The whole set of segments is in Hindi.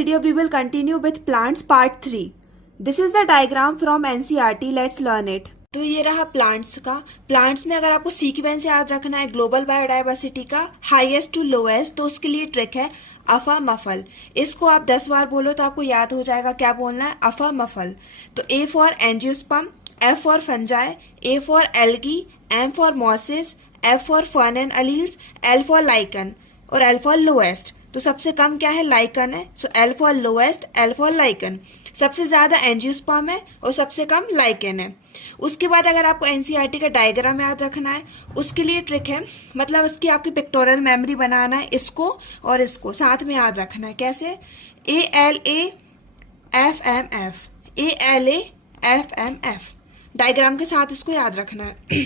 video we will continue with plants part 3. This is the diagram from NCERT. Let's learn it. तो ये रहा प्लांट्स का. प्लांट्स में अगर आपको सीक्वेंस याद रखना है ग्लोबल बायोडाइवर्सिटी का हाईएस्ट टू लोएस्ट, तो उसके लिए ट्रिक है अफा मफल. इसको आप 10 बार बोलो तो आपको याद हो जाएगा क्या बोलना है, अफा मफल. तो A for angiosperm, F for fungi, A for algae, M for mosses, F for fern and allies, L for lichen और एल फॉर लोएस्ट. तो सबसे कम क्या है, लाइकन है. So L for lowest, L for lichen. सबसे ज्यादा एंजियोस्पर्म है और सबसे कम लाइकन है. उसके बाद अगर आपको एनसीईआरटी का डायग्राम याद रखना है, उसके लिए ट्रिक है, मतलब इसकी आपकी पिक्टोरियल मेमोरी बनाना है. इसको और इसको साथ में याद रखना है. कैसे, A L A F M F, A L A F M F. Diagram के साथ इसको याद रखना है.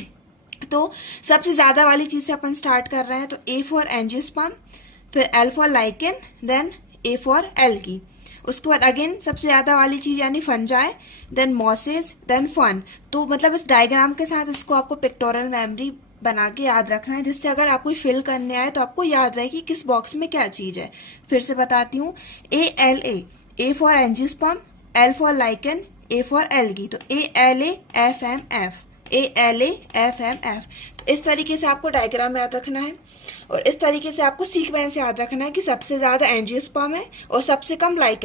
तो सबसे ज्यादा वाली चीज से अपन स्टार्ट कर रहे हैं. तो ए फॉर एंजियोस्पर्म, फिर L for lichen, then A for algae. उसके बाद अगेन सबसे ज्यादा वाली चीज यानी fungi, then mosses, then fern. तो मतलब इस डायग्राम के साथ इसको आपको पिक्टोरियल मेमोरी बना के याद रखना है, जिससे अगर आपको फिल करने आए तो आपको याद रहे कि किस बॉक्स में क्या चीज है. फिर से बताती हूँ, A L A for angiosperm, L for lichen, A for algae. तो A L A F M F, A L A F M F. तो इस तरीके से आपको डायग्राम याद रखना है और इस तरीके से आपको सीक्वेंस याद रखना है कि सबसे ज्यादा एंजियोस्पर्म है और सबसे कम लाइकन.